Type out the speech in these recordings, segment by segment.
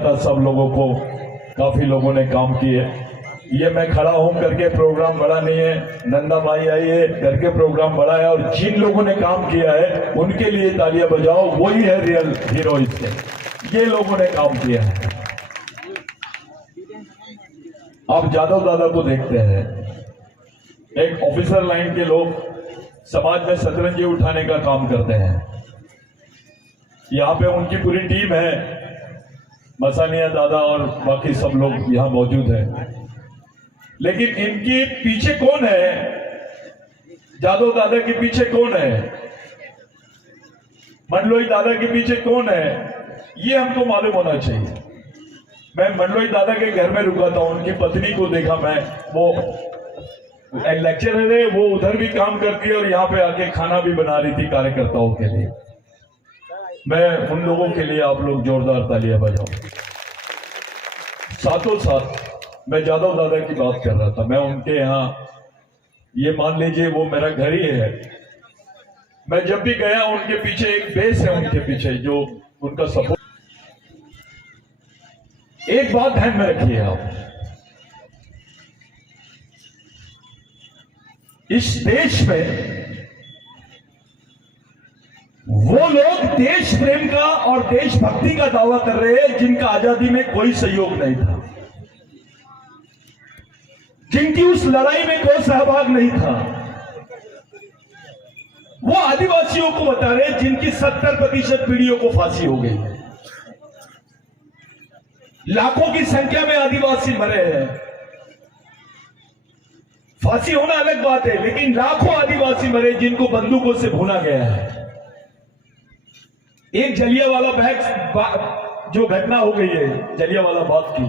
था सब लोगों को, काफी लोगों ने काम किए। ये मैं खड़ा हूं करके प्रोग्राम बड़ा नहीं है, नंदा भाई आई है करके प्रोग्राम बड़ा है, और जिन लोगों ने काम किया है उनके लिए तालियां बजाओ, वही है रियल हीरो इसके। ये लोगों ने काम किया है। आप जादव दादा को देखते हैं, एक ऑफिसर लाइन के लोग समाज में शतरंजी उठाने का काम करते हैं। यहाँ पे उनकी पूरी टीम है, मसानिया दादा और बाकी सब लोग यहाँ मौजूद हैं। लेकिन इनके पीछे कौन है, जादव दादा के पीछे कौन है, मंडलोई दादा के पीछे कौन है, ये हमको मालूम होना चाहिए। मैं मंडलोई दादा के घर में रुका था, उनकी पत्नी को देखा मैं, वो लेक्चरर है, वो उधर भी काम करती है और यहाँ पे आके खाना भी बना रही थी कार्यकर्ताओं के लिए। मैं उन लोगों के लिए आप लोग जोरदार तालियां बजाओ। साथों साथ मैं जादव दादा की बात कर रहा था, मैं उनके यहाँ, ये मान लीजिए वो मेरा घर ही है। मैं जब भी गया उनके पीछे एक बेस है, उनके पीछे जो उनका सपोर्ट। एक बात ध्यान में रखिए आप, इस देश में वो लोग देश प्रेम का और देशभक्ति का दावा कर रहे हैं जिनका आजादी में कोई सहयोग नहीं था, जिनकी उस लड़ाई में कोई सहभाग नहीं था। वो आदिवासियों को बता रहे हैं जिनकी 70% पीढ़ियों को फांसी हो गई है। लाखों की संख्या में आदिवासी मरे हैं। फांसी होना अलग बात है, लेकिन लाखों आदिवासी मरे जिनको बंदूकों से भूना गया है। एक जलियांवाला बाग जो घटना हो गई है, जलियांवाला बाग की,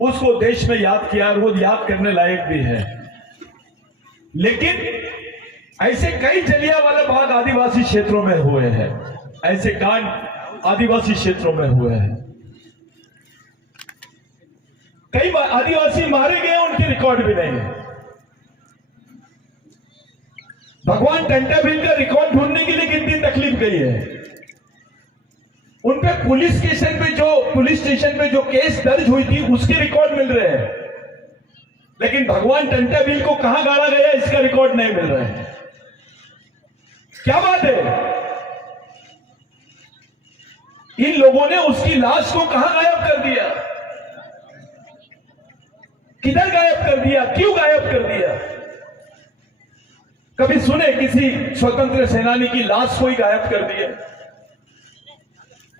उसको देश में याद किया और वो याद करने लायक भी है। लेकिन ऐसे कई जलियांवाला बाग आदिवासी क्षेत्रों में हुए हैं, ऐसे कांड आदिवासी क्षेत्रों में हुए हैं। कई आदिवासी मारे गए, उनके रिकॉर्ड भी नहीं है। भगवान टंटा भील का रिकॉर्ड ढूंढने के लिए कितनी तकलीफ गई है। उन पे पुलिस स्टेशन पे जो केस दर्ज हुई थी उसके रिकॉर्ड मिल रहे हैं, लेकिन भगवान टंटा भील को कहां गाड़ा गया इसका रिकॉर्ड नहीं मिल रहा है। क्या बात है, इन लोगों ने उसकी लाश को कहां गायब कर दिया, किधर गायब कर दिया, क्यों गायब कर दिया। कभी सुने किसी स्वतंत्र सेनानी की लाश कोई गायब कर दिया।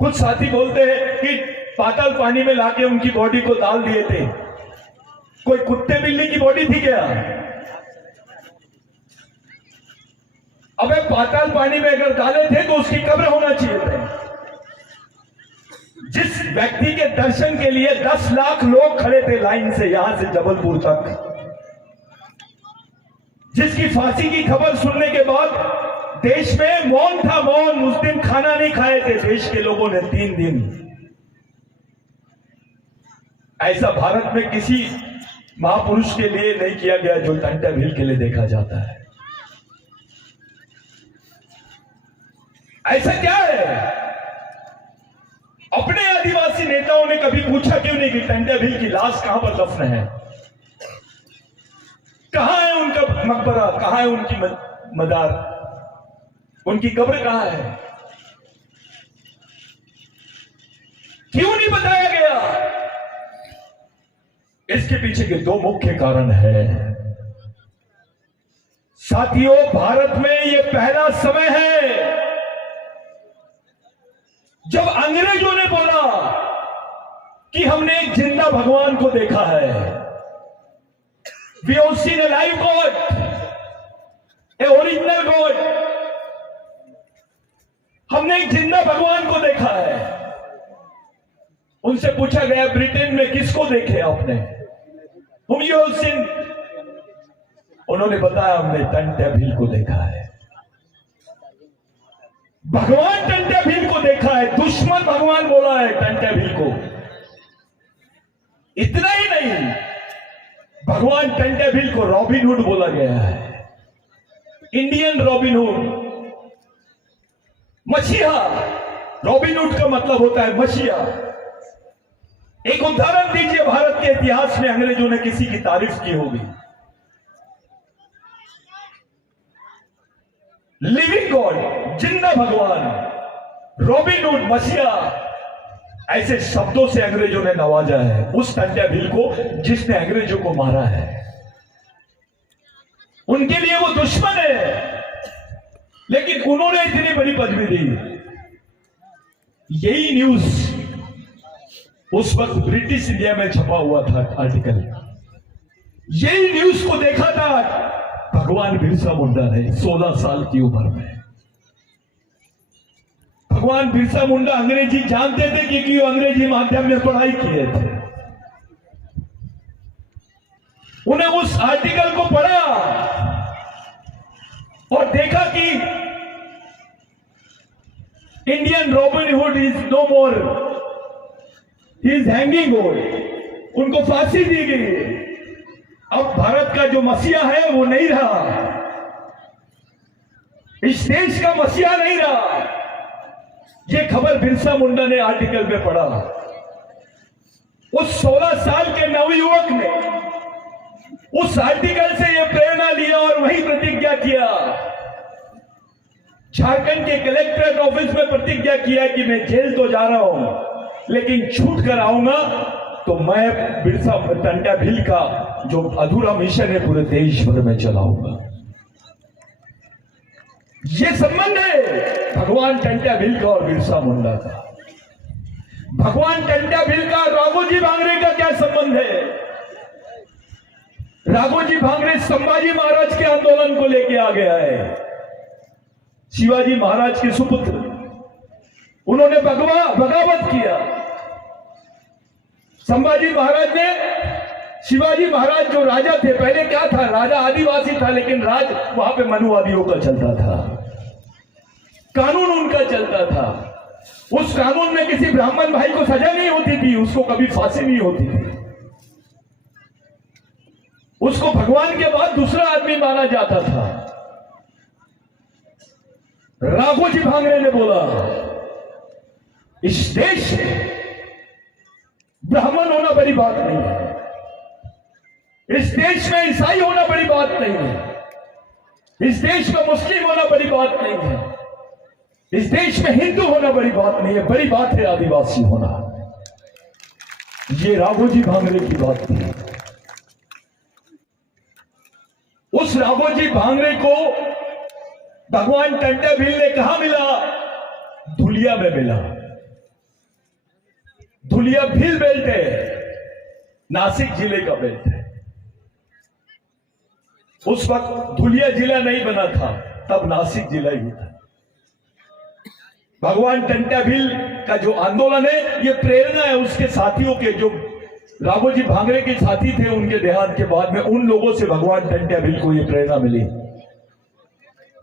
कुछ साथी बोलते हैं कि पाताल पानी में लाके उनकी बॉडी को डाल दिए थे। कोई कुत्ते बिल्ली की बॉडी थी क्या? अबे पाताल पानी में अगर डाले थे तो उसकी कब्र होना चाहिए था। जिस व्यक्ति के दर्शन के लिए 10 लाख लोग खड़े थे लाइन से, यहां से जबलपुर तक, जिसकी फांसी की खबर सुनने के बाद देश में मौन था, मौन। उस दिन खाना नहीं खाए थे देश के लोगों ने 3 दिन। ऐसा भारत में किसी महापुरुष के लिए नहीं किया गया जो टंटा भील के लिए देखा जाता है। ऐसा क्या है? अपने आदिवासी नेताओं ने कभी पूछा क्यों नहीं कि टंटा भील की लाश कहां पर दफन है, कहां है उनका मकबरा, कहां है उनकी मदार, उनकी कब्र कहां है? क्यों नहीं बताया गया? इसके पीछे के 2 मुख्य कारण हैं। साथियों, भारत में यह पहला समय है जब अंग्रेजों ने बोला कि हमने एक जिंदा भगवान को देखा है। We have seen a live God, a original God. हमने एक जिंदा भगवान को देखा है। उनसे पूछा गया ब्रिटेन में किसको देखे आपने? Whom you have seen? उन्होंने बताया हमने टंटा भील को देखा है। भगवान टंटा भील को देखा है। दुश्मन भगवान बोला है टंटा भील को। इतना ही नहीं, भगवान टंटा भील को रॉबिन हुड बोला गया है। इंडियन रॉबिनहुड, मसीहा। रॉबिनहुड का मतलब होता है मसीहा। एक उदाहरण दीजिए भारत के इतिहास में अंग्रेजों ने किसी की तारीफ की होगी। लिविंग गॉड, जिंदा भगवान, रॉबिनहुड, मसीहा, ऐसे शब्दों से अंग्रेजों ने नवाजा है उस टंट्या भील को जिसने अंग्रेजों को मारा है। उनके लिए वो दुश्मन है, लेकिन उन्होंने इतनी बड़ी पदवी दी। यही न्यूज उस वक्त ब्रिटिश इंडिया में छपा हुआ था आर्टिकल। यही न्यूज को देखा था भगवान बिरसा मुंडा ने 16 साल की उम्र में। भगवान बिरसा मुंडा अंग्रेजी जानते थे क्योंकि वो अंग्रेजी माध्यम में पढ़ाई किए थे। उन्हें उस आर्टिकल को पढ़ा और देखा कि Indian Robin Hood is no more, he is hanging over. उनको फांसी दी गई। अब भारत का जो मसीहा है वो नहीं रहा, इस देश का मसीहा नहीं रहा। ये खबर बिरसा मुंडा ने आर्टिकल में पढ़ा। उस 16 साल के नवयुवक ने उस आर्टिकल से यह प्रेरणा लिया और वही प्रतिज्ञा किया। झारखंड के कलेक्ट्रेट ऑफिस में प्रतिज्ञा किया कि मैं जेल तो जा रहा हूं लेकिन छूट कर आऊंगा तो मैं बिरसा टंट्या भील का जो अधूरा मिशन है पूरे देश भर में चलाऊंगा। ये संबंध है भगवान टंट्या भील का और बिरसा मुंडा का। भगवान टंट्या भील का राघोजी भांगरे का क्या संबंध है? राघोजी भांगरे संभाजी महाराज के आंदोलन को लेके आ गया है। शिवाजी महाराज के सुपुत्र, उन्होंने बगावत किया। संभाजी महाराज ने, शिवाजी महाराज जो राजा थे, पहले क्या था, राजा आदिवासी था लेकिन राज वहां पे मनुवादियों का चलता था, कानून उनका चलता था। उस कानून में किसी ब्राह्मण भाई को सजा नहीं होती थी, उसको कभी फांसी नहीं होती थी, उसको भगवान के बाद दूसरा आदमी माना जाता था। राघोजी भांगरे ने बोला इस देश में ब्राह्मण होना बड़ी बात नहीं है, इस देश में ईसाई होना बड़ी बात नहीं है, इस देश में मुस्लिम होना बड़ी बात नहीं है, इस देश में हिंदू होना बड़ी बात नहीं है, बड़ी बात है आदिवासी होना। ये राघोजी भांगरे की बात थी। उस राघोजी भांगरे को भगवान टंट्या भील ने कहा मिला? धुलिया में मिला। धुलिया भील बेल्ट है, नासिक जिले का बेल्ट है। उस वक्त धुलिया जिला नहीं बना था, तब नासिक जिला ही था। भगवान टंट्या भील का जो आंदोलन है ये प्रेरणा है उसके साथियों के, जो राघोजी भांगरे के साथी थे उनके देहांत के बाद में उन लोगों से भगवान टंट्या भील को ये प्रेरणा मिली।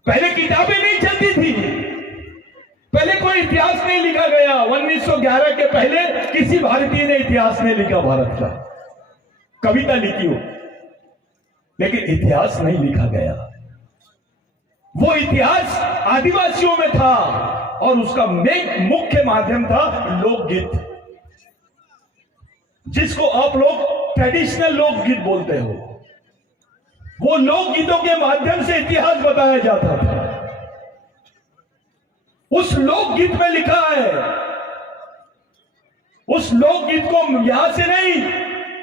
पहले किताबें नहीं चलती थी, पहले कोई इतिहास नहीं लिखा गया। 1911 के पहले किसी भारतीय ने इतिहास नहीं लिखा भारत का। कविता लिखी हो लेकिन इतिहास नहीं लिखा गया। वो इतिहास आदिवासियों में था और उसका मुख्य माध्यम था लोकगीत, जिसको आप लोग ट्रेडिशनल लोकगीत बोलते हो। वो लोकगीतों के माध्यम से इतिहास बताया जाता था। उस लोकगीत में लिखा है, उस लोकगीत को यहां से नहीं,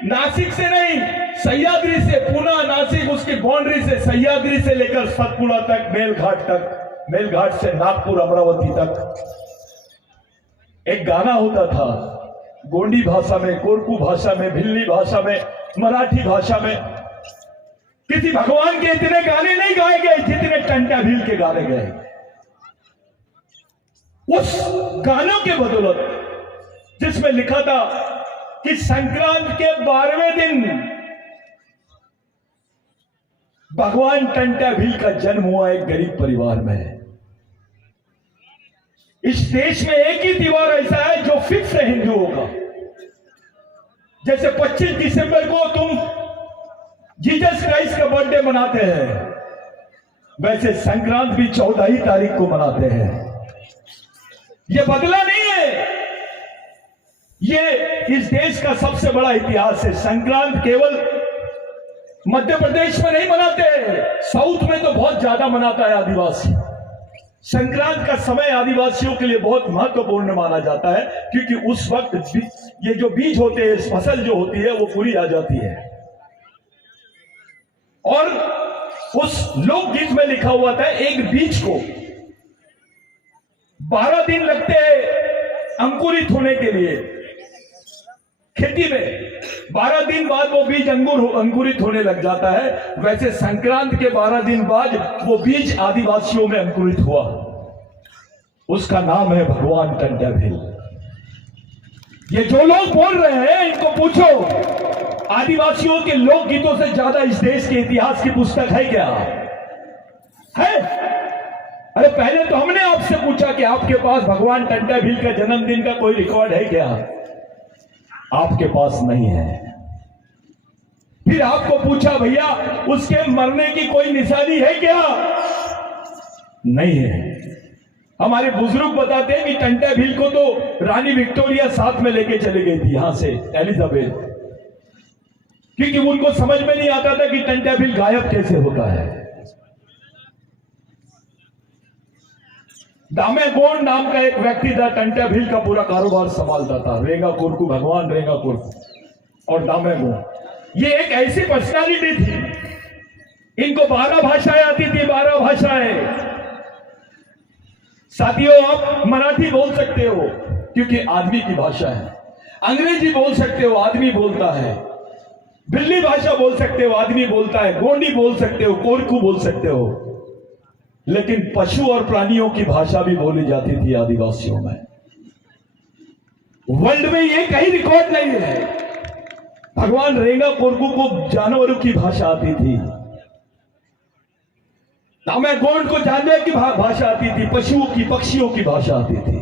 नासिक से नहीं, सह्याद्री से, पुणे नासिक उसकी बाउंड्री से, सह्याद्री से लेकर सतपुड़ा तक, मेलघाट तक, मेलघाट से नागपुर अमरावती तक एक गाना होता था। गोंडी भाषा में, कोरकू भाषा में, भिल्ली भाषा में, मराठी भाषा में। किसी भगवान के इतने गाने नहीं गाए गए जितने टंट्या भील के गाने गए। उस गानों के बदौलत जिसमें लिखा था कि संक्रांत के 12वें दिन भगवान टंट्या भील का जन्म हुआ एक गरीब परिवार में। इस देश में एक ही त्योहार ऐसा है जो फिक्स है हिंदुओं का। जैसे 25 दिसंबर को तुम जीसस क्राइस्ट का बर्थडे मनाते हैं, वैसे संक्रांत भी 14 ही तारीख को मनाते हैं। ये बदला नहीं है, ये इस देश का सबसे बड़ा इतिहास है। संक्रांत केवल मध्य प्रदेश में नहीं मनाते, साउथ में तो बहुत ज्यादा मनाता है आदिवासी। संक्रांत का समय आदिवासियों के लिए बहुत महत्वपूर्ण माना जाता है, क्योंकि उस वक्त ये जो बीज होते हैं, फसल जो होती है वो पूरी आ जाती है। और उस लोकगीत में लिखा हुआ था, एक बीज को 12 दिन लगते हैं अंकुरित होने के लिए। खेती में 12 दिन बाद वो बीज अंकुरित होने लग जाता है। वैसे संक्रांत के 12 दिन बाद वो बीज आदिवासियों में अंकुरित हुआ। उसका नाम है भगवान टंट्या भील। ये जो लोग बोल रहे हैं, इनको पूछो, आदिवासियों के लोकगीतों से ज्यादा इस देश के इतिहास की पुस्तक है क्या? है? अरे पहले तो हमने आपसे पूछा कि आपके पास भगवान टंट्या भील का जन्मदिन का कोई रिकॉर्ड है क्या? आपके पास नहीं है। फिर आपको पूछा, भैया उसके मरने की कोई निशानी है क्या? नहीं है। हमारे बुजुर्ग बताते हैं कि टंट्या भील को तो रानी विक्टोरिया साथ में लेके चली गई थी यहां से, एलिजाबेथ, क्योंकि उनको समझ में नहीं आता था कि टंट्या भील गायब कैसे होता है। दामेगोंड नाम का एक व्यक्ति था, टंट्या भील का पूरा कारोबार संभालता था। रेंगा कुरकू, भगवान रेंगा कुरकू और दामेगोंड, ये एक ऐसी पर्सनालिटी थी, इनको 12 भाषाएं आती थी, 12 भाषाएं। साथियों, आप मराठी बोल सकते हो क्योंकि आदमी की भाषा है, अंग्रेजी बोल सकते हो, आदमी बोलता है, बिल्ली भाषा बोल सकते हो, आदमी बोलता है, गोंडी बोल सकते हो, कोरकू बोल सकते हो, लेकिन पशु और प्राणियों की भाषा भी बोली जाती थी आदिवासियों में। वर्ल्ड में ये कहीं रिकॉर्ड नहीं है। भगवान रेंगा कोरकू को जानवरों की भाषा आती थी, दामेगोंड को जानवर की भाषा आती थी, पशुओं की, पक्षियों की भाषा आती थी।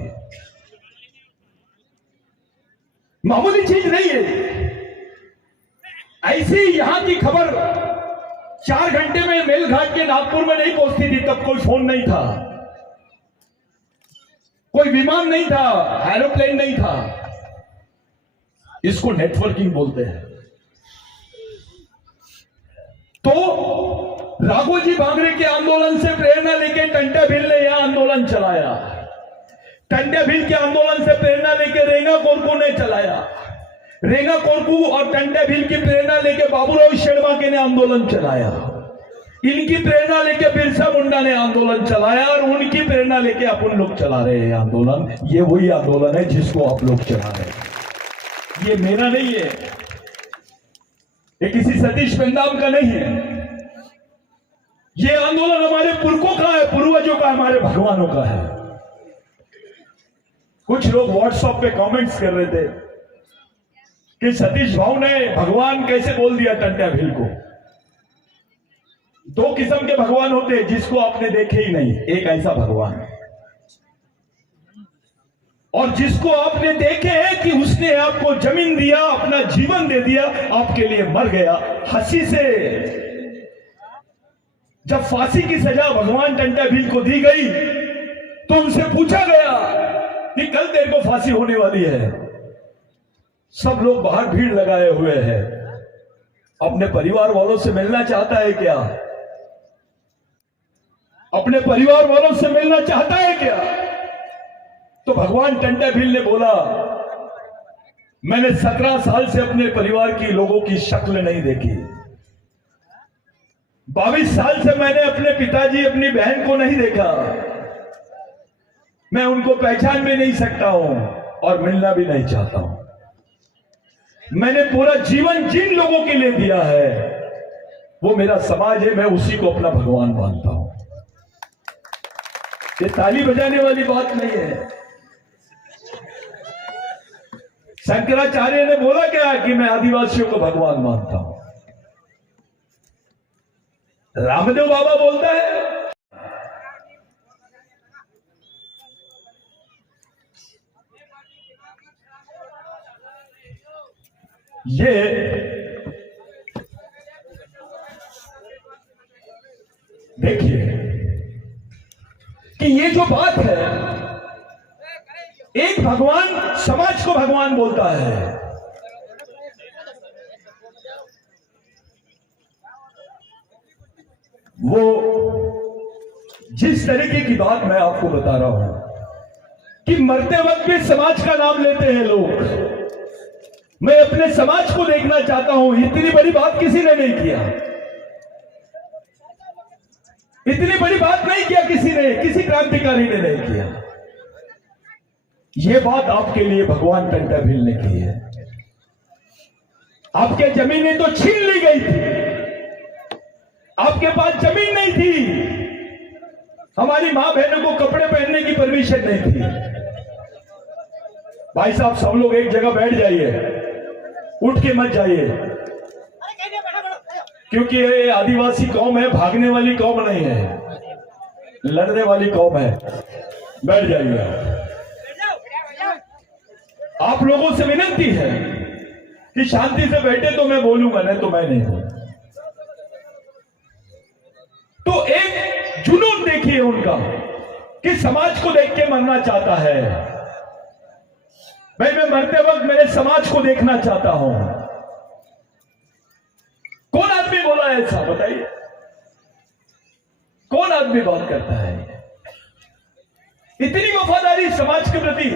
मामूली चीज नहीं है। ऐसी यहां की खबर 4 घंटे में मेलघाट के नागपुर में नहीं पहुंचती थी। तब कोई फोन नहीं था, कोई विमान नहीं था, एरोप्लेन नहीं था। इसको नेटवर्किंग बोलते हैं। तो राघोजी भांगरे के आंदोलन से प्रेरणा लेकर टंट्या भील ने यह आंदोलन चलाया। टंट्या भील के आंदोलन से प्रेरणा लेकर रेंगा कोरकू ने चलाया। रेंगा कोरकू और टंट्या भील की प्रेरणा लेकर बाबूराव शेरवाके ने आंदोलन चलाया। इनकी प्रेरणा लेकर बिरसा मुंडा ने आंदोलन चलाया, और उनकी प्रेरणा लेकर अपन लोग चला रहे हैं आंदोलन। ये वही आंदोलन है जिसको आप लोग चला रहे हैं। ये मेरा नहीं है, ये किसी सतीश पेंदाम का नहीं है। ये आंदोलन हमारे पुरखों का है, पूर्वजों का, हमारे भगवानों का है। कुछ लोग व्हाट्सएप पे कमेंट्स कर रहे थे कि सतीश भाव ने भगवान कैसे बोल दिया टंट्या भील को। 2 किस्म के भगवान होते हैं जिसको आपने देखे ही नहीं। एक ऐसा भगवान और जिसको आपने देखे है कि उसने आपको जमीन दिया, अपना जीवन दे दिया, आपके लिए मर गया हंसी से। जब फांसी की सजा भगवान टंट्या भील को दी गई तो उनसे पूछा गया कि कल तेरे को फांसी होने वाली है। सब लोग बाहर भीड़ लगाए हुए हैं। अपने परिवार वालों से मिलना चाहता है क्या? अपने परिवार वालों से मिलना चाहता है क्या? तो भगवान टंट्या भील ने बोला, मैंने 17 साल से अपने परिवार की लोगों की शक्ल नहीं देखी। 22 साल से मैंने अपने पिताजी, अपनी बहन को नहीं देखा। मैं उनको पहचान भी नहीं सकता हूं और मिलना भी नहीं चाहता हूं। मैंने पूरा जीवन जिन लोगों के लिए दिया है वो मेरा समाज है, मैं उसी को अपना भगवान मानता हूं। ये ताली बजाने वाली बात नहीं है। शंकराचार्य ने बोला क्या कि मैं आदिवासियों को भगवान मानता हूं। रामदेव बाबा बोलता है देखिए कि ये जो बात है, एक भगवान समाज को भगवान बोलता है, वो जिस तरीके की बात मैं आपको बता रहा हूं कि मरते वक्त भी समाज का नाम लेते हैं लोग। मैं अपने समाज को देखना चाहता हूं। इतनी बड़ी बात किसी ने नहीं किया, इतनी बड़ी बात नहीं किया किसी ने, किसी क्रांतिकारी ने नहीं किया। यह बात आपके लिए भगवान टंटा भील ने की है। आपके जमीनें तो छीन ली गई थी, आपके पास जमीन नहीं थी, हमारी मां बहनों को कपड़े पहनने की परमिशन नहीं थी। भाई साहब, सब लोग एक जगह बैठ जाइए, उठ के मत जाइए, क्योंकि ये आदिवासी कौम है, भागने वाली कौम नहीं है, लड़ने वाली कौम है। बैठ जाइए। आप लोगों से विनती है कि शांति से बैठे तो मैं बोलूंगा, नहीं तो मैं नहीं बोलूंगा। तो एक जुनून देखिए उनका कि समाज को देख के मरना चाहता है। भाई, मैं मरते वक्त मेरे समाज को देखना चाहता हूं। कौन आदमी बोला ऐसा, बताइए? कौन आदमी बात करता है? इतनी वफादारी समाज के प्रति।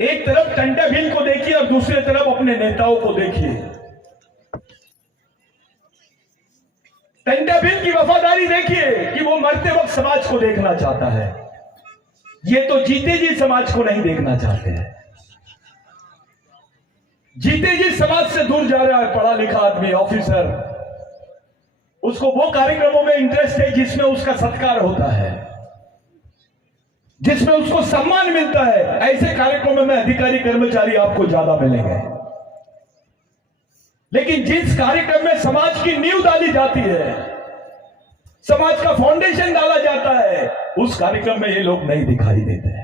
एक तरफ टंटा भील को देखिए और दूसरी तरफ अपने नेताओं को देखिए। टंटा भील की वफादारी देखिए कि वो मरते वक्त समाज को देखना चाहता है। ये तो जीते जी समाज को नहीं देखना चाहते हैं। जीते जी समाज से दूर जा रहा है। पढ़ा लिखा आदमी, ऑफिसर, उसको वो कार्यक्रमों में इंटरेस्ट है जिसमें उसका सत्कार होता है, जिसमें उसको सम्मान मिलता है। ऐसे कार्यक्रमों में अधिकारी कर्मचारी आपको ज्यादा मिलेंगे। लेकिन जिस कार्यक्रम में समाज की नींव डाली जाती है, समाज का फाउंडेशन डाला जाता है, उस कार्यक्रम में ये लोग नहीं दिखाई देते हैं।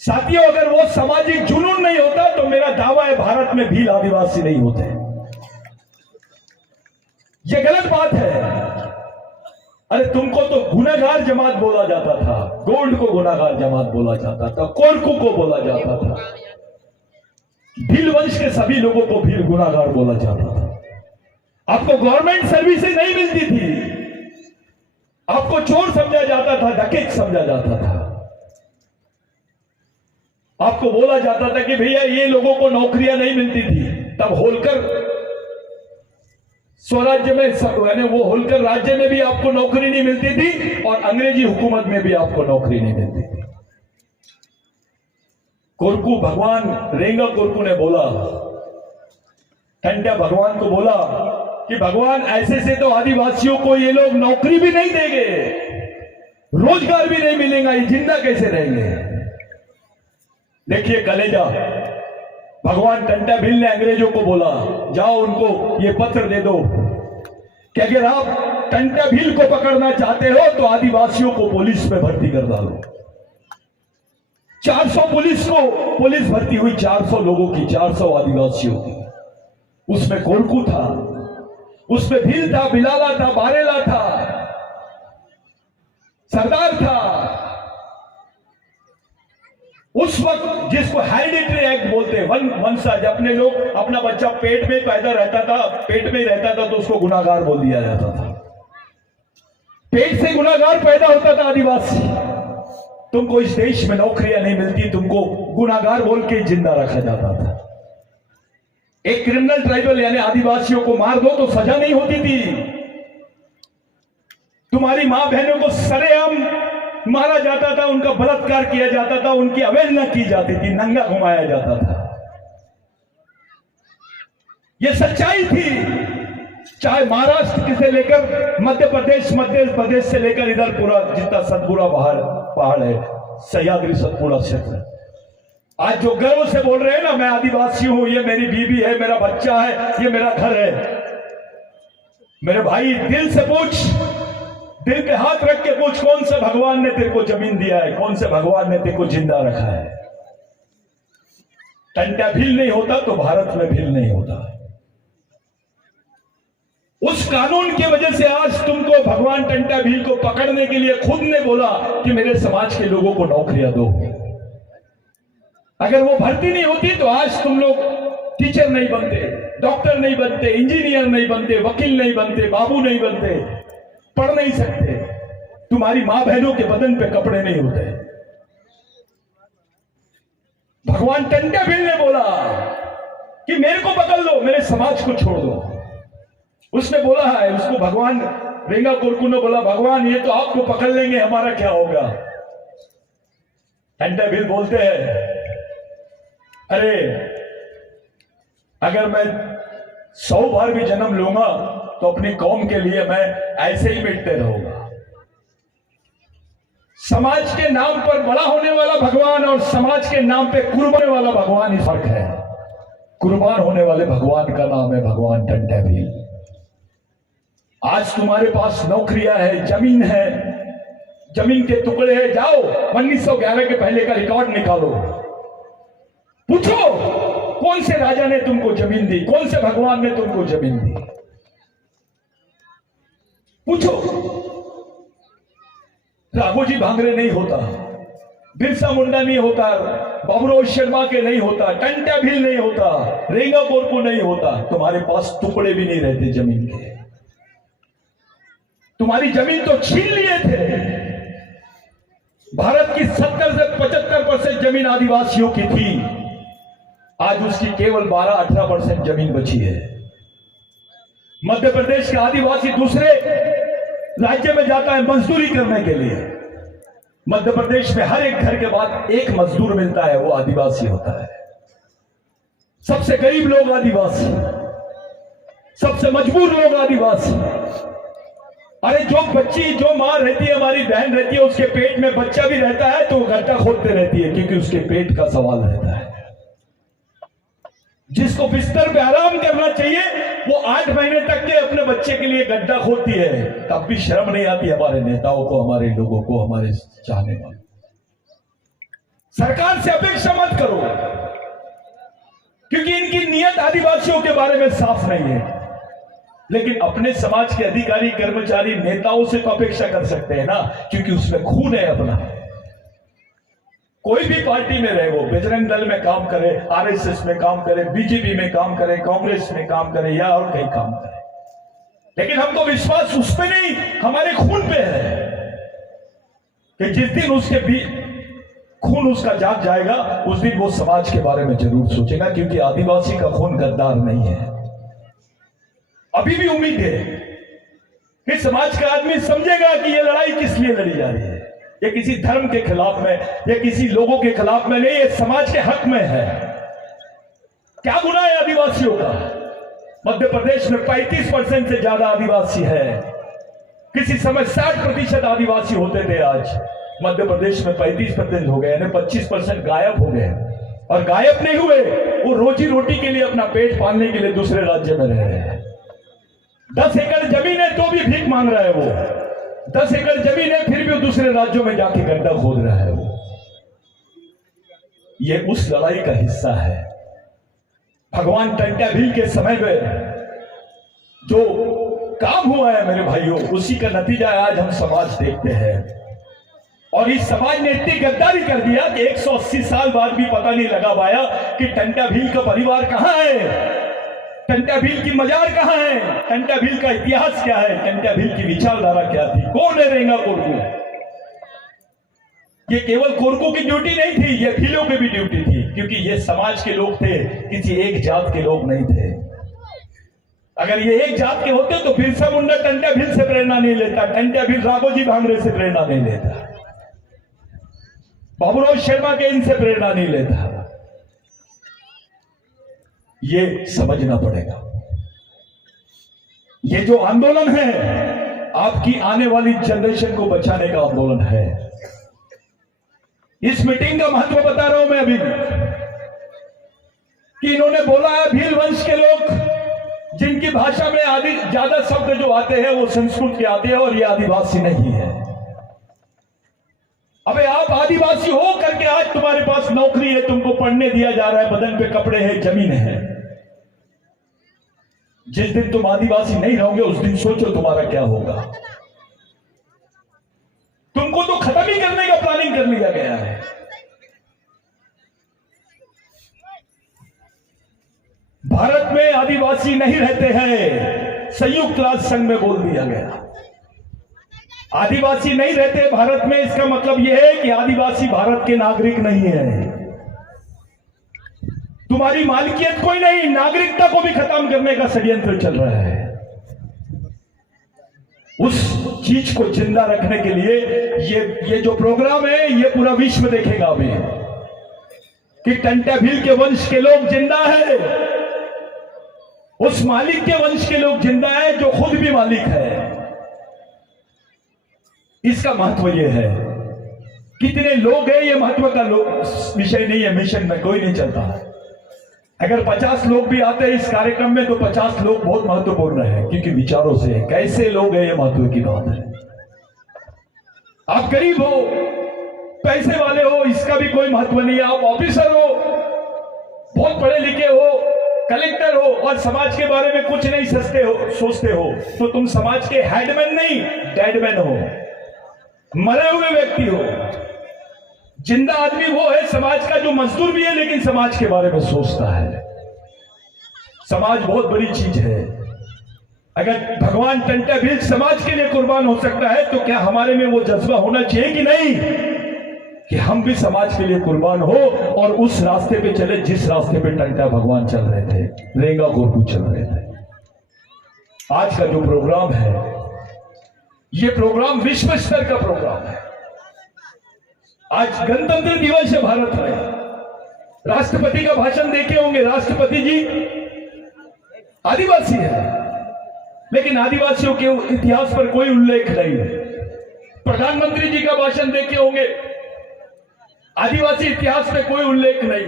साथियों, अगर वो सामाजिक जुनून नहीं होता तो मेरा दावा है भारत में भील आदिवासी नहीं होते। ये गलत बात है। अरे, तुमको तो गुनाहगार जमात बोला जाता था, गोल्ड को गुनाहगार जमात बोला जाता था, कोरकू को बोला जाता था, भील वंश के सभी लोगों को भील गुनाहगार बोला जाता था। आपको गवर्नमेंट सर्विसेज नहीं मिलती थी, आपको चोर समझा जाता था, डकैत समझा जाता था। आपको बोला जाता था कि भैया ये लोगों को नौकरियां नहीं मिलती थी। तब होलकर स्वराज्य में, यानी वो होलकर राज्य में भी आपको नौकरी नहीं मिलती थी और अंग्रेजी हुकूमत में भी आपको नौकरी नहीं मिलती थी। कोरकू भगवान रेंगा कोरकू ने बोला, टंटा भगवान को बोला कि भगवान, ऐसे से तो आदिवासियों को ये लोग नौकरी भी नहीं देंगे, रोजगार भी नहीं मिलेगा, ये जिंदा कैसे रहेंगे? देखिए कलेजा, भगवान टंटा भील ने अंग्रेजों को बोला, जाओ उनको ये पत्र दे दो कि अगर आप टंटा भील को पकड़ना चाहते हो तो आदिवासियों को पुलिस में भर्ती कर डालो। 400 पुलिस भर्ती हुई, 400 लोगों की, 400 आदिवासियों की। उसमें कोरकू था, उसमें भील था, बिलाला था, बारेला था, सरदार था। उस वक्त जिसको हेरिडिटरी एक्ट बोलते हैं, वंशज, अपने लोग, अपना बच्चा पेट में पैदा रहता था, पेट में रहता था तो उसको गुनाहगार बोल दिया जाता था। पेट से गुनाहगार पैदा होता था आदिवासी। तुमको इस देश में नौकरियां नहीं मिलती, तुमको गुनाहगार बोल के जिंदा रखा जाता था। एक क्रिमिनल ट्राइबल यानी आदिवासियों को मार दो तो सजा नहीं होती थी। तुम्हारी मां बहनों को सरेआम मारा जाता था, उनका बलात्कार किया जाता था, उनकी अवहेलना की जाती थी, नंगा घुमाया जाता था। यह सच्चाई थी। चाहे महाराष्ट्र से लेकर मध्य प्रदेश से लेकर इधर पूरा जितना सतपुड़ा पहाड़ है, सह्याद्री सतपुड़ा क्षेत्र, आज जो गर्व से बोल रहे हैं ना, मैं आदिवासी हूं, ये मेरी बीवी है, मेरा बच्चा है, ये मेरा घर है। मेरे भाई, दिल से पूछ, दिल पे हाथ रख के पूछ, कौन से भगवान ने तेरे को जमीन दिया है, कौन से भगवान ने तेरे को जिंदा रखा है? टंटा भील नहीं होता तो भारत में भील नहीं होता। उस कानून की वजह से आज तुमको भगवान टंटा भील को पकड़ने के लिए खुद ने बोला कि मेरे समाज के लोगों को नौकरियां दो। अगर वो भर्ती नहीं होती तो आज तुम लोग टीचर नहीं बनते, डॉक्टर नहीं बनते, इंजीनियर नहीं बनते, वकील नहीं बनते, बाबू नहीं बनते, पढ़ नहीं सकते, तुम्हारी मां बहनों के बदन पे कपड़े नहीं होते। भगवान टंटा भील ने बोला कि मेरे को पकड़ लो, मेरे समाज को छोड़ दो। उसने बोला है, उसको भगवान रेंगा कोरकू ने बोला, भगवान ये तो आपको पकड़ लेंगे, हमारा क्या होगा? टंटा भील बोलते हैं, अरे अगर मैं 100 बार भी जन्म लूंगा तो अपनी कौम के लिए मैं ऐसे ही मिटते रहूंगा। समाज के नाम पर बड़ा होने वाला भगवान और समाज के नाम पे कुर्बान वाला भगवान ही फर्क है। कुर्बान होने वाले भगवान का नाम है भगवान टंटा भील। आज तुम्हारे पास नौकरियां है, जमीन है, जमीन के टुकड़े हैं, जाओ 1911 के पहले का रिकॉर्ड निकालो, पूछो कौन से राजा ने तुमको जमीन दी, कौन से भगवान ने तुमको जमीन दी, पूछो। राघोजी भांगरे नहीं होता, बिरसा मुंडा नहीं होता, बाबूराव शर्मा के नहीं होता, टंटा भील नहीं होता, रेंगा कोरकू नहीं होता, तुम्हारे पास टुकड़े भी नहीं रहते जमीन के। तुम्हारी जमीन तो छीन लिए थे। भारत की 70 से 75% जमीन आदिवासियों की थी, आज उसकी केवल 12-18% जमीन बची है। मध्य प्रदेश का आदिवासी दूसरे राज्य में जाता है मजदूरी करने के लिए। मध्य प्रदेश में हर एक घर के बाद एक मजदूर मिलता है, वो आदिवासी होता है। सबसे गरीब लोग आदिवासी, सबसे मजबूर लोग आदिवासी। अरे जो बच्ची, जो मां रहती है, हमारी बहन रहती है, उसके पेट में बच्चा भी रहता है तो वो गड्ढा खोदते रहती है, क्योंकि उसके पेट का सवाल रहता है। जिसको बिस्तर पे आराम करना चाहिए वो 8 महीने तक के अपने बच्चे के लिए गड्ढा खोदती है, तब भी शर्म नहीं आती हमारे नेताओं को, हमारे लोगों को, हमारे चाहने वालों। सरकार से अपेक्षा मत करो, क्योंकि इनकी नियत आदिवासियों के बारे में साफ नहीं है। लेकिन अपने समाज के अधिकारी, कर्मचारी, नेताओं से तो अपेक्षा कर सकते हैं ना, क्योंकि उसमें खून है अपना। कोई भी पार्टी में रहे, वो बजरंग दल में काम करे, आरएसएस में काम करे, बीजेपी में काम करे, कांग्रेस में काम करे या और कहीं काम करे, लेकिन हमको विश्वास उस पे नहीं, हमारे खून पे है कि जिस दिन उसके भी खून उसका जाग जाएगा, उस दिन वो समाज के बारे में जरूर सोचेगा, क्योंकि आदिवासी का खून गद्दार नहीं है। अभी भी उम्मीद है कि समाज का आदमी समझेगा कि ये लड़ाई किस लिए लड़ी जा रही है। ये किसी धर्म के खिलाफ में या किसी लोगों के खिलाफ में नहीं, ये समाज के हक में है। क्या गुनाह है आदिवासियों का? मध्य प्रदेश में 35% से ज्यादा आदिवासी है। किसी समय 60% आदिवासी होते थे, आज मध्य प्रदेश में 35% हो गए, यानी 25% गायब हो गए। और गायब नहीं हुए, वो रोजी रोटी के लिए, अपना पेट पालने के लिए दूसरे राज्य में रह रहे हैं। 10 एकड़ जमीन है तो भी भीख मांग रहा है वो, 10 एकड़ जमीन है फिर भी दूसरे राज्यों में जाके गड्ढा खोद रहा है वो। ये उस लड़ाई का हिस्सा है। भगवान टंटा भील के समय में जो काम हुआ है मेरे भाइयों, उसी का नतीजा आज हम समाज देखते हैं। और इस समाज ने इतनी गद्दारी कर दिया कि 180 साल बाद भी पता नहीं लगा पाया कि टंटा भील का परिवार कहां है, टंटा भील की मजार कहां है, टंटा भील का इतिहास क्या है, टंटा भील की विचारधारा क्या थी, कौन है रेंगा कोरकू। ये केवल कोरकू की ड्यूटी नहीं थी, ये भीलों की भी ड्यूटी थी, क्योंकि ये समाज के लोग थे, किसी एक जात के लोग नहीं थे। अगर ये एक जात के होते तो बिरसा मुंडा टंटा भील से प्रेरणा नहीं लेता, टंटा भील राघोजी भांगरे से प्रेरणा नहीं लेता, बाबूराव शर्मा के इनसे प्रेरणा नहीं लेता। ये समझना पड़ेगा। ये जो आंदोलन है, आपकी आने वाली जनरेशन को बचाने का आंदोलन है। इस मीटिंग का महत्व बता रहा हूं मैं अभी, कि इन्होंने बोला है भील वंश के लोग, जिनकी भाषा में आदि ज्यादा शब्द जो आते हैं वो संस्कृत के आते हैं, और ये आदिवासी नहीं है। अबे आप आदिवासी हो करके आज तुम्हारे पास नौकरी है, तुमको पढ़ने दिया जा रहा है, बदन पे कपड़े हैं, जमीन है, जिस दिन तुम आदिवासी नहीं रहोगे उस दिन सोचो तुम्हारा क्या होगा। तुमको तो खत्म ही करने का प्लानिंग कर लिया गया है। भारत में आदिवासी नहीं रहते हैं, संयुक्त राष्ट्र संघ में बोल दिया गया। आदिवासी नहीं रहते भारत में, इसका मतलब यह है कि आदिवासी भारत के नागरिक नहीं है। तुम्हारी मालिकियत कोई नहीं, नागरिकता को भी खत्म करने का षड्यंत्र चल रहा है। उस चीज को जिंदा रखने के लिए ये जो प्रोग्राम है ये पूरा विश्व देखेगा अभी कि टंटा भील के वंश के लोग जिंदा है, उस मालिक के वंश के लोग जिंदा है जो खुद भी मालिक है। इसका महत्व यह है, कितने लोग हैं ये महत्व का विषय नहीं है। मिशन में कोई नहीं चलता है। अगर 50 लोग भी आते हैं इस कार्यक्रम में तो 50 लोग बहुत महत्वपूर्ण है, क्योंकि विचारों से कैसे लोग हैं ये महत्व की बात है। आप गरीब हो, पैसे वाले हो, इसका भी कोई महत्व नहीं है। आप ऑफिसर हो, बहुत पढ़े लिखे हो, कलेक्टर हो और समाज के बारे में कुछ नहीं सोचते हो तो तुम समाज के हेडमैन नहीं डेडमैन हो, मरे हुए व्यक्ति हो। जिंदा आदमी वो है समाज का जो मजदूर भी है लेकिन समाज के बारे में सोचता है। समाज बहुत बड़ी चीज है। अगर भगवान टंटा भील समाज के लिए कुर्बान हो सकता है तो क्या हमारे में वो जज्बा होना चाहिए कि नहीं कि हम भी समाज के लिए कुर्बान हो और उस रास्ते पे चले जिस रास्ते पे टंटा भगवान चल रहे थे, रेंगा गोरखू चल रहे थे। आज का जो प्रोग्राम है ये प्रोग्राम विश्व स्तर का प्रोग्राम है। आज गणतंत्र दिवस है भारत में। राष्ट्रपति का भाषण देखे होंगे, राष्ट्रपति जी आदिवासी है लेकिन आदिवासियों के इतिहास पर कोई उल्लेख नहीं है। प्रधानमंत्री जी का भाषण देखे होंगे, आदिवासी इतिहास में कोई उल्लेख नहीं।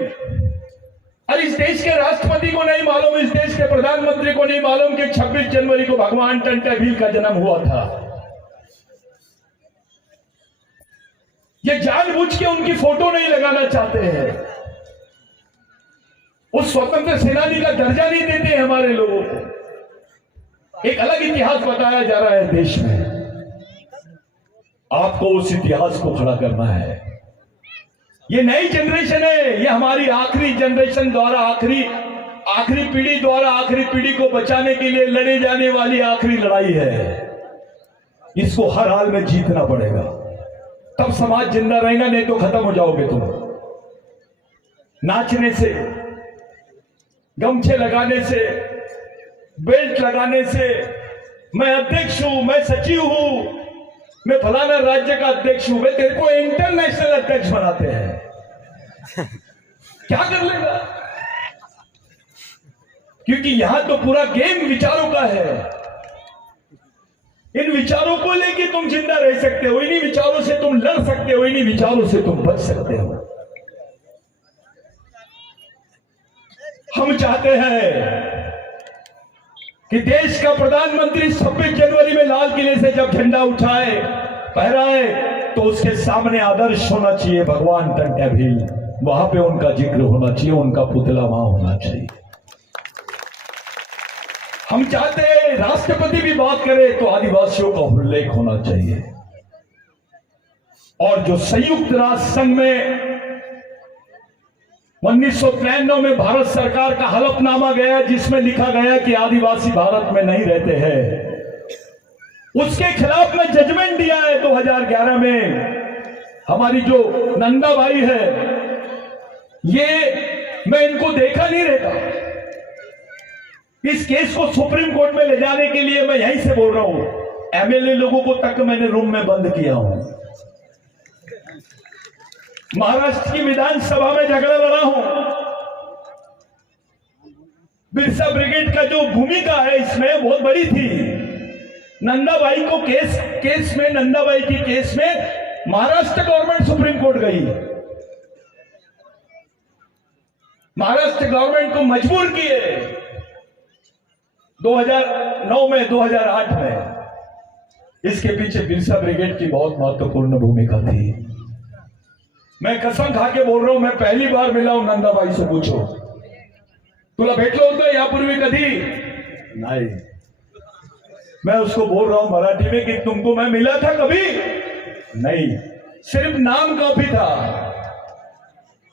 और इस देश के राष्ट्रपति को नहीं मालूम, इस देश के प्रधानमंत्री को नहीं मालूम कि 26 जनवरी को भगवान टंटा भील का जन्म हुआ था। ये जानबूझ के उनकी फोटो नहीं लगाना चाहते हैं। उस स्वतंत्र सेनानी का दर्जा नहीं देते हैं हमारे लोगों को। एक अलग इतिहास बताया जा रहा है देश में। आपको उस इतिहास को खड़ा करना है। ये नई जनरेशन है, ये हमारी आखिरी जनरेशन द्वारा आखिरी पीढ़ी द्वारा आखिरी पीढ़ी को बचाने के लिए लड़े जाने वाली आखिरी लड़ाई है। इसको हर हाल में जीतना पड़ेगा, तब समाज जिंदा रहेगा, नहीं तो खत्म हो जाओगे तुम। नाचने से, गमछे लगाने से, बेल्ट लगाने से, मैं अध्यक्ष हूं, मैं सचिव हूं, मैं फलाना राज्य का अध्यक्ष हूं, वे तेरे को इंटरनेशनल अध्यक्ष बनाते हैं। क्या कर लेगा? क्योंकि यहां तो पूरा गेम विचारों का है। इन विचारों को लेके तुम जिंदा रह सकते हो, इन्हीं विचारों से तुम लड़ सकते हो, इन्हीं विचारों से तुम बच सकते हो। हम चाहते हैं कि देश का प्रधानमंत्री 26 जनवरी में लाल किले से जब झंडा उठाए, फहराए, तो उसके सामने आदर्श होना चाहिए भगवान टंटा भील। वहां पे उनका जिक्र होना चाहिए, उनका पुतला वहां होना चाहिए। हम चाहते हैं राष्ट्रपति भी बात करे तो आदिवासियों का उल्लेख होना चाहिए। और जो संयुक्त राष्ट्र संघ में 1993 में भारत सरकार का हलफनामा गया जिसमें लिखा गया कि आदिवासी भारत में नहीं रहते हैं, उसके खिलाफ में जजमेंट दिया है 2011 में। हमारी जो नंदाबाई है, ये मैं इनको देखा नहीं रहता। इस केस को सुप्रीम कोर्ट में ले जाने के लिए मैं यहीं से बोल रहा हूं। एमएलए लोगों को तक मैंने रूम में बंद किया हूं। महाराष्ट्र की विधानसभा में झगड़ा लड़ा हूं। बिरसा ब्रिगेड का जो भूमिका है इसमें बहुत बड़ी थी। नंदाबाई को केस में नंदाबाई की केस में महाराष्ट्र गवर्नमेंट सुप्रीम कोर्ट गई। महाराष्ट्र गवर्नमेंट को मजबूर किए 2009 में, 2008 में। इसके पीछे बिरसा ब्रिगेड की बहुत महत्वपूर्ण भूमिका थी। मैं कसम खा के बोल रहा हूं, मैं पहली बार मिला हूं नंदाबाई से। पूछो तुला भेटलो होतं यापूर्वी कधी? नहीं, मैं उसको बोल रहा हूं मराठी में कि तुमको मैं मिला था कभी? नहीं, सिर्फ नाम काफी था।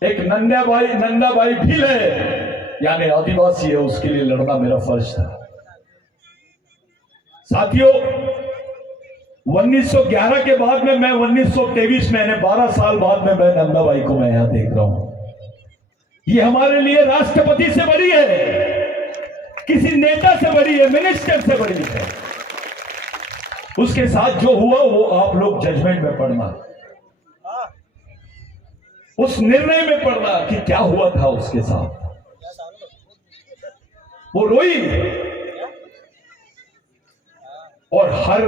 एक नंदाबाई भील है, यानी आदिवासी है, उसके लिए लड़ना मेरा फर्ज था। साथियों, 1911 के बाद में मैं 1923 में, 12 साल बाद में मैं नंदाबाई को मैं यहां देख रहा हूं। ये हमारे लिए राष्ट्रपति से बड़ी है, किसी नेता से बड़ी है, मिनिस्टर से बड़ी है। उसके साथ जो हुआ वो आप लोग जजमेंट में पढ़ना, उस निर्णय में पढ़ना कि क्या हुआ था उसके साथ। वो रोई, और हर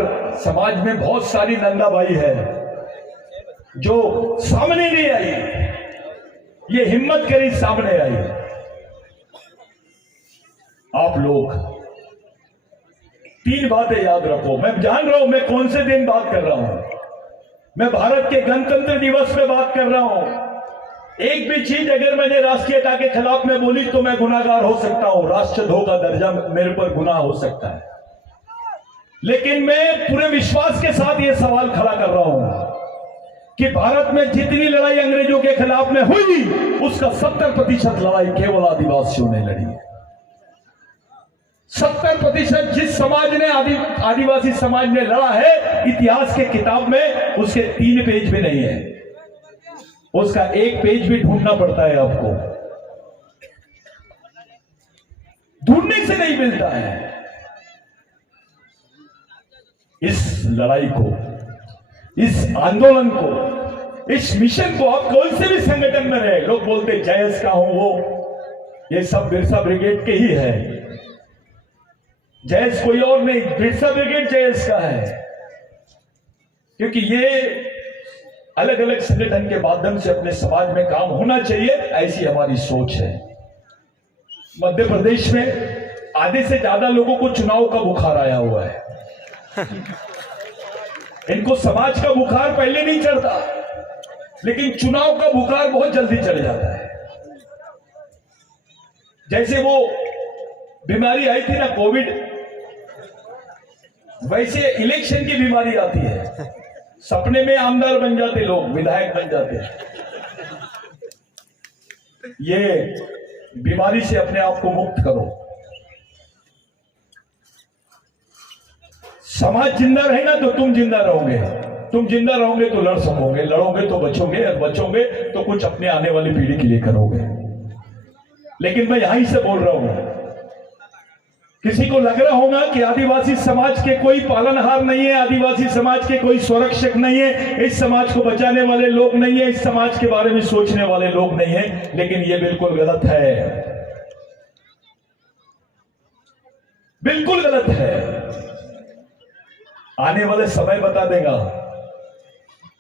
समाज में बहुत सारी नंदाबाई है जो सामने नहीं आई, ये हिम्मत करी सामने आई। आप लोग 3 बातें याद रखो। मैं जान रहा हूं मैं कौन से दिन बात कर रहा हूं, मैं भारत के गणतंत्र दिवस पे बात कर रहा हूं। एक भी चीज अगर मैंने राष्ट्रीयता के खिलाफ में बोली तो मैं गुनाहगार हो सकता हूं, राष्ट्रद्रोह का दर्जा मेरे पर गुनाह हो सकता है। लेकिन मैं पूरे विश्वास के साथ यह सवाल खड़ा कर रहा हूं कि भारत में जितनी लड़ाई अंग्रेजों के खिलाफ में हुई, उसका 70% लड़ाई केवल आदिवासियों ने लड़ी है। 70% जिस समाज ने आदिवासी समाज ने लड़ा है, इतिहास के किताब में उसके 3 पेज भी नहीं है, उसका 1 पेज भी ढूंढना पड़ता है आपको, ढूंढने से नहीं मिलता है। इस लड़ाई को, इस आंदोलन को, इस मिशन को आप कौन से भी संगठन में रहे, लोग बोलते जयस का हूं वो, ये सब बिरसा ब्रिगेड के ही है। जयस कोई और नहीं, बिरसा ब्रिगेड जयस का है, क्योंकि ये अलग अलग संगठन के माध्यम से अपने समाज में काम होना चाहिए, ऐसी हमारी सोच है। मध्य प्रदेश में आधे से ज्यादा लोगों को चुनाव का बुखार आया हुआ है। इनको समाज का बुखार पहले नहीं चढ़ता, लेकिन चुनाव का बुखार बहुत जल्दी चढ़ जाता है। जैसे वो बीमारी आई थी ना कोविड, वैसे इलेक्शन की बीमारी आती है। सपने में आमदार बन जाते लोग, विधायक बन जाते। ये बीमारी से अपने आप को मुक्त करो। समाज जिंदा रहेगा तो तुम जिंदा रहोगे, तुम जिंदा रहोगे तो लड़ सकोगे, लड़ोगे तो बचोगे, और बचोगे तो कुछ अपने आने वाली पीढ़ी के लिए करोगे। लेकिन मैं यहीं से बोल रहा हूं, किसी को लग रहा होगा कि आदिवासी समाज के कोई पालनहार नहीं है, आदिवासी समाज के कोई संरक्षक नहीं है, इस समाज को बचाने वाले लोग नहीं है, इस समाज के बारे में सोचने वाले लोग नहीं है, लेकिन यह बिल्कुल गलत है, बिल्कुल गलत है। आने वाले समय बता देगा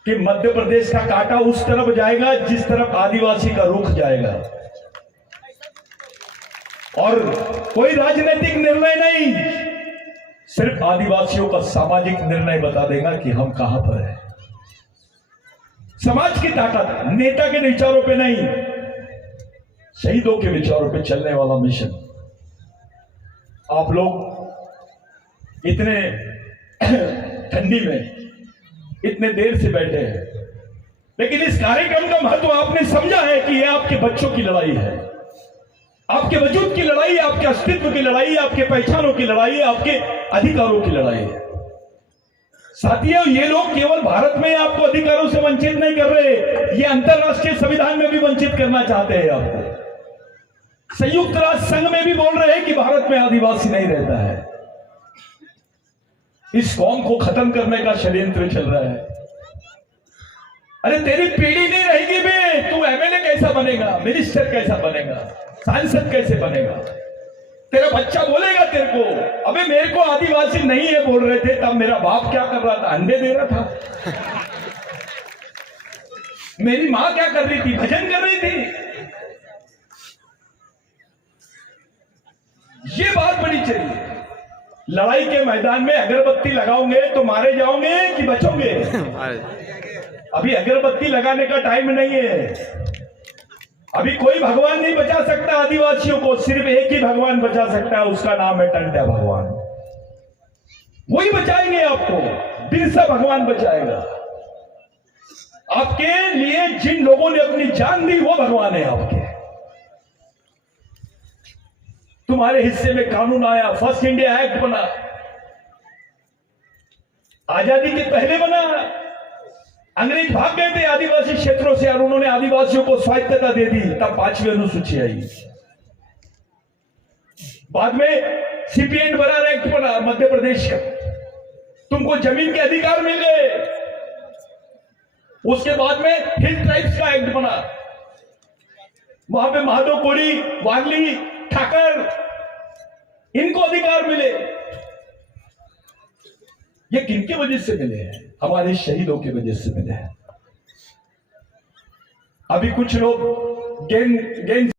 कि मध्य प्रदेश का कांटा उस तरफ जाएगा जिस तरफ आदिवासी का रुख जाएगा, और कोई राजनीतिक निर्णय नहीं, सिर्फ आदिवासियों का सामाजिक निर्णय बता देगा कि हम कहां पर हैं। समाज की ताकत नेता के विचारों पे नहीं, शहीदों के विचारों पे चलने वाला मिशन। आप लोग इतने ठंडी में इतने देर से बैठे हैं, लेकिन इस कार्यक्रम का महत्व आपने समझा है कि यह आपके बच्चों की लड़ाई है, आपके वजूद की लड़ाई है, आपके अस्तित्व की लड़ाई है, आपके पहचानों की लड़ाई है, आपके अधिकारों की लड़ाई है। साथियों, ये लोग केवल भारत में आपको अधिकारों से वंचित नहीं कर रहे, ये अंतरराष्ट्रीय संविधान में भी वंचित करना चाहते हैं आपको। संयुक्त राष्ट्र संघ में भी बोल रहे हैं कि भारत में आदिवासी नहीं रहता है। इस कौम को खत्म करने का षड्यंत्र चल रहा है। अरे तेरी पीढ़ी नहीं रहेगी बे, तू एमएलए कैसा बनेगा, मिनिस्टर कैसा बनेगा, सांसद कैसे बनेगा? तेरा बच्चा बोलेगा तेरे को, अबे मेरे को आदिवासी नहीं है बोल रहे थे, तब मेरा बाप क्या कर रहा था? अंडे दे रहा था। मेरी मां क्या कर रही थी? भजन कर रही थी। ये बात बड़ी चाहिए। लड़ाई के मैदान में अगरबत्ती लगाओगे तो मारे जाओगे कि बचोगे? अभी अगरबत्ती लगाने का टाइम नहीं है। अभी कोई भगवान नहीं बचा सकता आदिवासियों को, सिर्फ एक ही भगवान बचा सकता है, उसका नाम है टंट्या भगवान। वही बचाएंगे आपको, बिरसा भगवान बचाएगा। आपके लिए जिन लोगों ने अपनी जान दी वो भगवान है आपके। तुम्हारे हिस्से में कानून आया, फर्स्ट इंडिया एक्ट बना, आजादी के पहले बना। अंग्रेज भाग गए थे आदिवासी क्षेत्रों से और उन्होंने आदिवासियों को स्वायत्तता दे दी, तब 5वीं अनुसूची आई। बाद में सीपीएन बरार एक्ट बना मध्य प्रदेश का, तुमको जमीन के अधिकार मिल गए। उसके बाद में हिल ट्राइब्स का एक्ट बना, वहां पे महादो, कोरी, वारली, ठाकर, इनको अधिकार मिले। ये किनके वजह से मिले हैं? हमारे शहीदों की वजह से मिले हैं। अभी कुछ लोग गेंद